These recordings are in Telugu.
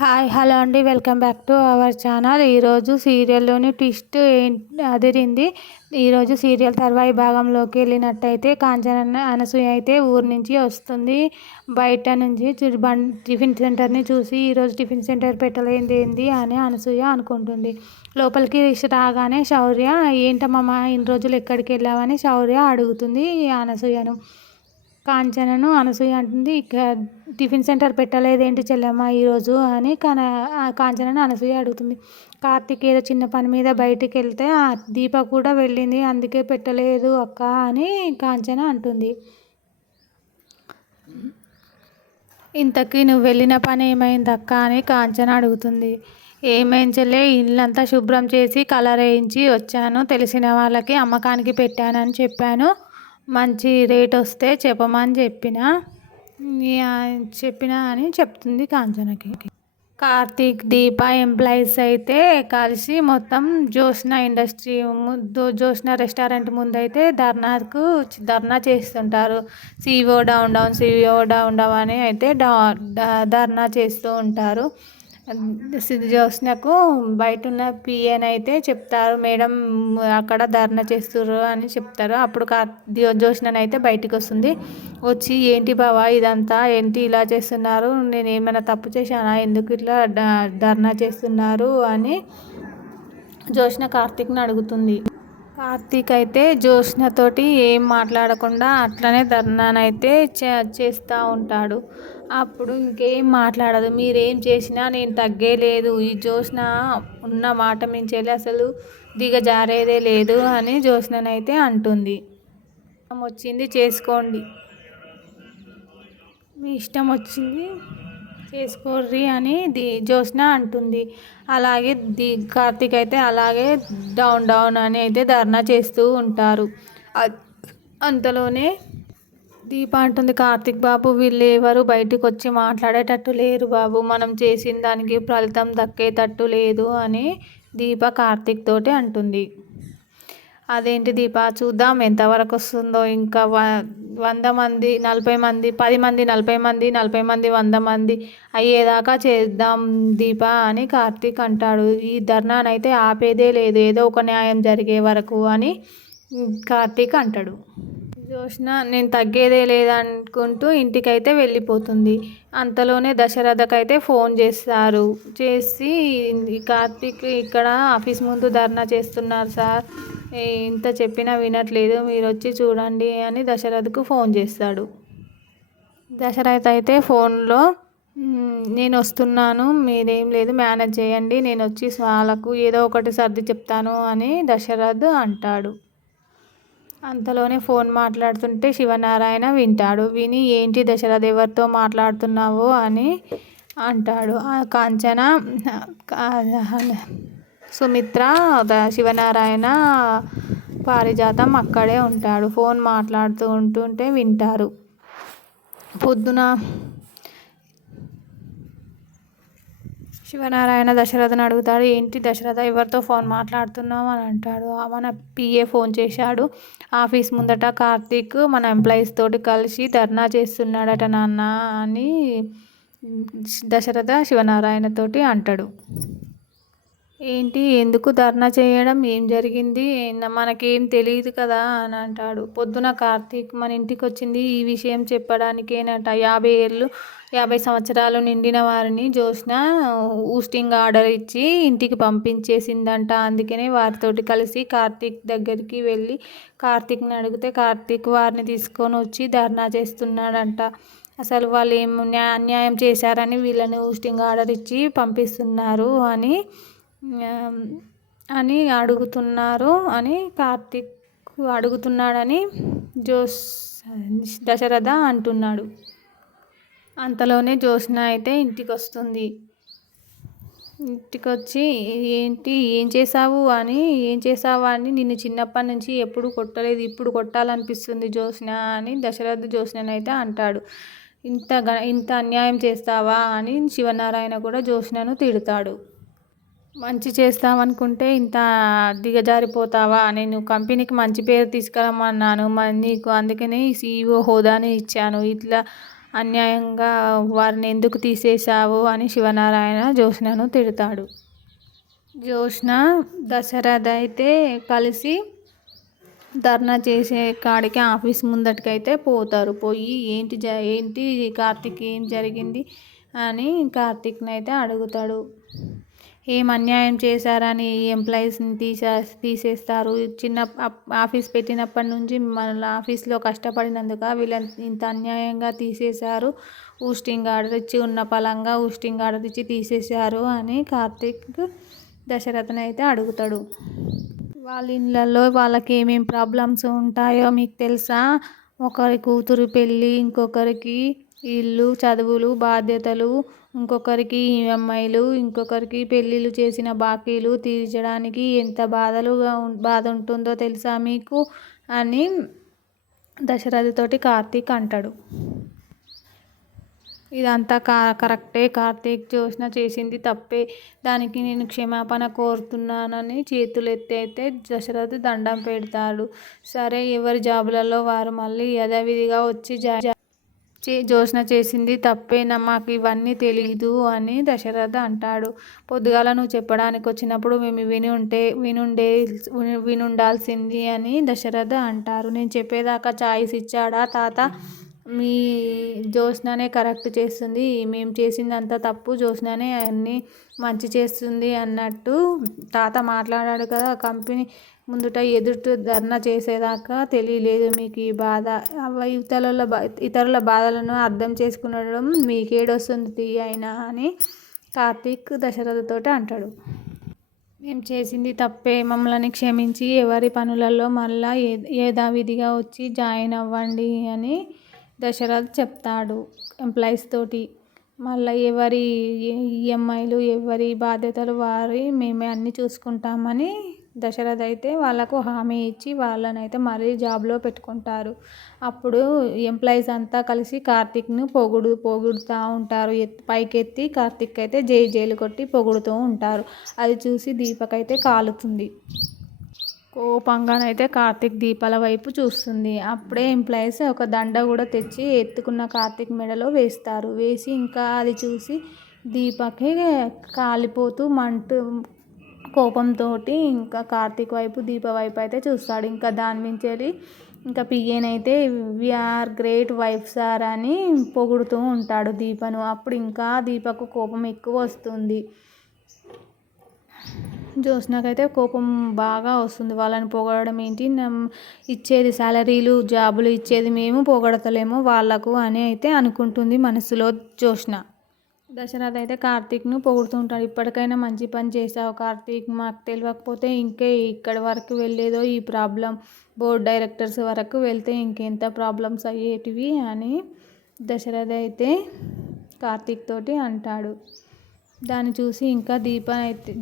హాయ్ హలో అండి, welcome back to our channel. ఈరోజు సీరియల్లోని ట్విస్ట్ అదిరింది. ఈరోజు సీరియల్ తర్వాయి భాగంలోకి వెళ్ళినట్టయితే కాంచన అనసూయ అయితే ఊరి నుంచి వస్తుంది. బయట నుంచి టిఫిన్ సెంటర్ని చూసి ఈరోజు టిఫిన్ సెంటర్ పెట్టలేంది ఏంది అని అనసూయ అనుకుంటుంది. లోపలికి రాగానే శౌర్య, ఏంటమ్మా ఇన్ని రోజులు ఎక్కడికి వెళ్ళావని శౌర్య అడుగుతుంది అనసూయను. కాంచనను అనసూయ అంటుంది, ఇక టిఫిన్ సెంటర్ పెట్టలేదేంటి చెల్లెమ్మ ఈరోజు అని కాంచనను అనసూయ అడుగుతుంది. కార్తీక్ ఏదో చిన్న పని మీద బయటికి వెళ్తే దీప కూడా వెళ్ళింది, అందుకే పెట్టలేదు అక్క అని కాంచన అంటుంది. ఇంతకీ నువ్వు వెళ్ళిన పని ఏమైంది అక్క అని కాంచన అడుగుతుంది. ఏమైంది చెల్లె, ఇల్లంతా శుభ్రం చేసి కలర్ వేయించి వచ్చాను, తెలిసిన వాళ్ళకి అమ్మకానికి పెట్టానని చెప్పాను, మంచి రేట్ వస్తే చెప్పమని చెప్పిన అని చెప్తుంది కాంచనకి. కార్తీక్ దీప ఎంప్లాయీస్ అయితే కలిసి మొత్తం జోష్న రెస్టారెంట్ ముందైతే ధర్నా చేస్తుంటారు. CEO down down, CEO down down అని అయితే ధర్నా చేస్తూ ఉంటారు. జోష్నకు బయట ఉన్న పిఎన్ అయితే చెప్తారు, మేడం అక్కడ ధర్నా చేస్తుర్రు అని చెప్తారు. అప్పుడు జోష్ననైతే బయటికి వస్తుంది. వచ్చి, ఏంటి బావా ఇదంతా, ఏంటి ఇలా చేస్తున్నారు, నేను ఏమైనా తప్పు చేశానా, ఎందుకు ఇట్లా ధర్నా చేస్తున్నారు అని జోష్న కార్తీక్ని అడుగుతుంది. కార్తీక్ అయితే జోష్నతోటి ఏం మాట్లాడకుండా అట్లనే ధర్నానైతే చేస్తూ ఉంటాడు. అప్పుడు ఇంకేం మాట్లాడదు. మీరేం చేసినా నేను తగ్గేలేదు, ఈ జోష్న ఉన్న మాట మించెళ్ళి అసలు దిగజారేదే లేదు అని జోష్ననైతే అంటుంది. వచ్చింది చేసుకోండి, మీ ఇష్టం వచ్చింది చేసుకోర్రి అని జోష్న అంటుంది. అలాగే కార్తీక్ అయితే అలాగే డౌన్ డౌన్ అని అయితే ధర్నా చేస్తూ ఉంటారు. అంతలోనే దీప అంటుంది, కార్తీక్ బాబు వీళ్ళు ఎవరు బయటకు వచ్చి మాట్లాడేటట్టు లేరు బాబు, మనం చేసిన దానికి ఫలితం దక్కేటట్టు లేదు అని దీప కార్తీక్ తోటి అంటుంది. అదేంటి దీప, చూద్దాం ఎంతవరకు వస్తుందో, ఇంకా 100 మంది 40 మంది, 10 మంది 40 మంది, 40 మంది 100 మంది అయ్యేదాకా చేద్దాం దీప అని కార్తీక్ అంటాడు. ఈ ధర్నానైతే ఆపేదే లేదు, ఏదో ఒక న్యాయం జరిగే వరకు అని కార్తీక్ అంటాడు. జోష్న నేను తగ్గేదే లేదనుకుంటూ ఇంటికైతే వెళ్ళిపోతుంది. అంతలోనే దశరథకైతే ఫోన్ చేస్తారు. చేసి, కార్తీక్ ఇక్కడ ఆఫీస్ ముందు ధర్నా చేస్తున్నారు సార్, ఇంత చెప్పినా వినట్లేదు, మీరు వచ్చి చూడండి అని దశరథకు ఫోన్ చేస్తాడు. దశరథ్ అయితే ఫోన్లో, నేను వస్తున్నాను, మీరేం లేదు మేనేజ్ చేయండి, నేను వచ్చి వాళ్ళకు ఏదో ఒకటి సర్ది చెప్తాను అని దశరథ్ అంటాడు. అంతలోనే ఫోన్ మాట్లాడుతుంటే శివనారాయణ వింటాడు. విని, ఏంటి దశరథ్ ఎవరితో మాట్లాడుతున్నావు అని అంటాడు. కాంచన, సుమిత్ర, శివనారాయణ, పారిజాతం అక్కడే ఉంటాడు. ఫోన్ మాట్లాడుతూ ఉంటుంటే వింటారు. పొద్దున శివనారాయణ దశరథని అడుగుతాడు, ఏంటి దశరథ ఎవరితో ఫోన్ మాట్లాడుతున్నావు అని అంటాడు. మన పిఏ ఫోన్ చేశాడు, ఆఫీస్ ముందట కార్తీక్ మన ఎంప్లాయీస్ తోటి కలిసి ధర్నా చేస్తున్నాడట నాన్న అని దశరథ శివనారాయణతోటి అంటాడు. ఏంటి, ఎందుకు ధర్నా చేయడం, ఏం జరిగింది, మనకేం తెలియదు కదా అని అంటాడు. పొద్దున కార్తీక్ మన ఇంటికి వచ్చింది ఈ విషయం చెప్పడానికేనట. 50 సంవత్సరాలు నిండిన వారిని జోష్న ఊస్టింగ్ ఆర్డర్ ఇచ్చి ఇంటికి పంపించేసిందంట. అందుకనే వారితోటి కలిసి కార్తీక్ దగ్గరికి వెళ్ళి కార్తీక్ని అడిగితే కార్తీక్ వారిని తీసుకొని వచ్చి ధర్నా చేస్తున్నాడంట. అసలు వాళ్ళు ఏం అన్యాయం చేశారని వీళ్ళని ఊస్టింగ్ ఆర్డర్ ఇచ్చి పంపిస్తున్నారు అని అడుగుతున్నారు అని కార్తీక్ అడుగుతున్నాడని దశరథ అంటున్నాడు. అంతలోనే జోష్న అయితే ఇంటికి వస్తుంది. ఇంటికి వచ్చి, ఏంటి ఏం చేసావు అని నిన్ను చిన్నప్పటి నుంచి ఎప్పుడు కొట్టలేదు, ఇప్పుడు కొట్టాలనిపిస్తుంది జోష్న అని దశరథ జోష్ననైతే అంటాడు. ఇంత అన్యాయం చేస్తావా అని శివనారాయణ కూడా జోష్నను తిడతాడు. మంచి చేస్తామనుకుంటే ఇంత దిగజారిపోతావా, నేను కంపెనీకి మంచి పేరు తీసుకురమ్మన్నాను నీకు, అందుకనే సిఇఓ హోదాని ఇచ్చాను, ఇట్లా అన్యాయంగా వారిని ఎందుకు తీసేశావు అని శివనారాయణ జ్యోత్స్నను తిడతాడు. జ్యోత్స్న దశరథ అయితే కలిసి ధర్నా చేసే కాడికి ఆఫీస్ ముందటికైతే పోతారు. పోయి ఏంటి కార్తీక్ ఏం జరిగింది అని కార్తీక్ని అయితే అడుగుతాడు. ఏం అన్యాయం చేశారని ఎంప్లాయీస్ని తీసేస్తారు, చిన్న ఆఫీస్ పెట్టినప్పటి నుంచి మన ఆఫీస్లో కష్టపడినందుక వీళ్ళని ఇంత అన్యాయంగా తీసేశారు, ఊస్టింగ్ ఆర్డర్ ఇచ్చి ఉన్న పలంగా ఊస్టింగ్ ఆర్డర్ ఇచ్చి తీసేశారు అని కార్తీక్ దశరథని అయితే అడుగుతాడు. వాళ్ళ ఇళ్ళల్లో వాళ్ళకి ఏమేమి ప్రాబ్లమ్స్ ఉంటాయో మీకు తెలుసా? ఒకరి కూతురు పెళ్ళి, ఇంకొకరికి ఇల్లు, చదువులు, బాధ్యతలు, ఇంకొకరికి ఈఎంఐలు, ఇంకొకరికి పెళ్ళిళ్ళు చేసిన బాకీలు తీర్చడానికి ఎంత బాధ ఉంటుందో తెలుసా మీకు అని దశరథతోటి కార్తీక్ అంటాడు. ఇదంతా కరెక్టే కార్తీక్, జ్యోత్స్న చేసింది తప్పే, దానికి నేను క్షమాపణ కోరుతున్నానని చేతులెత్తి అయితే దశరథ్ దండం పెడతాడు. సరే, ఎవరి జాబులలో వారు మళ్ళీ యథావిధిగా వచ్చి జ్యోత్స్న చేసింది తప్పే, మాకు ఇవన్నీ తెలీదు అని దశరథ్ అంటాడు. పొద్దుగాల నువ్వు చెప్పడానికి వచ్చినప్పుడు మేము వినుండాల్సింది అని దశరథ్ అంటారు. నేను చెప్పేదాకా ఛాయిస్ ఇచ్చాడా తాత? మీ జ్యోత్స్ననే కరెక్ట్ చేస్తుంది, మేము చేసిందంతా తప్పు, జ్యోత్స్ననే అన్నీ మంచి చేస్తుంది అన్నట్టు తాత మాట్లాడాడు కదా. కంపెనీ ముందుట ఎదుటి ధర్నా చేసేదాకా తెలియలేదు మీకు ఈ బాధ. ఇతరుల బాధలను అర్థం చేసుకునడం మీకేడొస్తుంది తీయైనా అని కార్తీక్ దశరథతోటి అంటాడు. మేము చేసింది తప్పే, మమ్మల్ని క్షమించి ఎవరి పనులలో మళ్ళా యథావిధిగా వచ్చి జాయిన్ అవ్వండి అని దశరథ్ చెప్తాడు ఎంప్లాయీస్ తోటి. మళ్ళీ ఎవరి ఈఎంఐలు, ఎవరి బాధ్యతలు వారి మేమే అన్నీ చూసుకుంటామని దశరథ్ అయితే వాళ్ళకు హామీ ఇచ్చి వాళ్ళనైతే మళ్ళీ జాబ్లో పెట్టుకుంటారు. అప్పుడు ఎంప్లాయీస్ అంతా కలిసి కార్తీక్ను పొగుడుతూ ఉంటారు. పైకెత్తి కార్తీక్ అయితే జైలు కొట్టి పొగుడుతూ ఉంటారు. అది చూసి దీపక్ అయితే కాలుతుంది. కోపంగానైతే కార్తీక్ దీపాల వైపు చూస్తుంది. అప్పుడే ఎంప్లాయీస్ ఒక దండ కూడా తెచ్చి ఎత్తుకున్న కార్తీక్ మెడలో వేస్తారు. వేసి ఇంకా అది చూసి దీపక్కి కాలిపోతూ కోపంతో ఇంకా కార్తీక్ వైపు దీప వైపు అయితే చూస్తాడు. ఇంకా దాని మించి ఇంకా పియ్యనైతే వీఆర్ గ్రేట్ వైఫ్ సార్ అని పొగుడుతూ ఉంటాడు దీపను. అప్పుడు ఇంకా దీపకు కోపం ఎక్కువ వస్తుంది. జ్యోత్స్నకైతే కోపం బాగా వస్తుంది. వాళ్ళని పొగడడం ఏంటి, ఇచ్చేది శాలరీలు జాబులు ఇచ్చేది మేము, పొగడతలేమో వాళ్ళకు అని అయితే అనుకుంటుంది మనసులో జ్యోత్స్న. దశరథ్ అయితే కార్తీక్ను పొగుడుతూ ఉంటాడు. ఇప్పటికైనా మంచి పని చేశావు కార్తీక్, మాకు తెలియకపోతే ఇంకే ఇక్కడి వరకు వెళ్ళేదో ఈ ప్రాబ్లం, బోర్డ్ డైరెక్టర్స్ వరకు వెళ్తే ఇంకెంత ప్రాబ్లమ్స్ అయ్యేటివి అని దశరథ్ అయితే కార్తీక్ తోటి అంటాడు. దాన్ని చూసి ఇంకా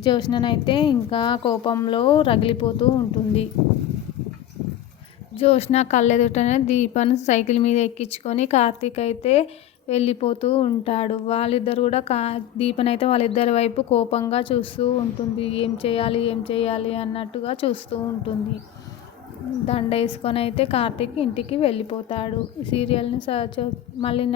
జ్యోత్స్ననైతే ఇంకా కోపంలో రగిలిపోతూ ఉంటుంది. జ్యోత్స్న కళ్ళెదుటనే దీపను సైకిల్ మీద ఎక్కించుకొని కార్తీక్ అయితే వెళ్ళిపోతూ ఉంటాడు. వాళ్ళిద్దరు కూడా దీపనైతే వాళ్ళిద్దరి వైపు కోపంగా చూస్తూ ఉంటుంది. ఏం చేయాలి అన్నట్టుగా చూస్తూ ఉంటుంది. దండ వేసుకొని అయితే కార్తీక్ ఇంటికి వెళ్ళిపోతాడు. సీరియల్ని మళ్ళీ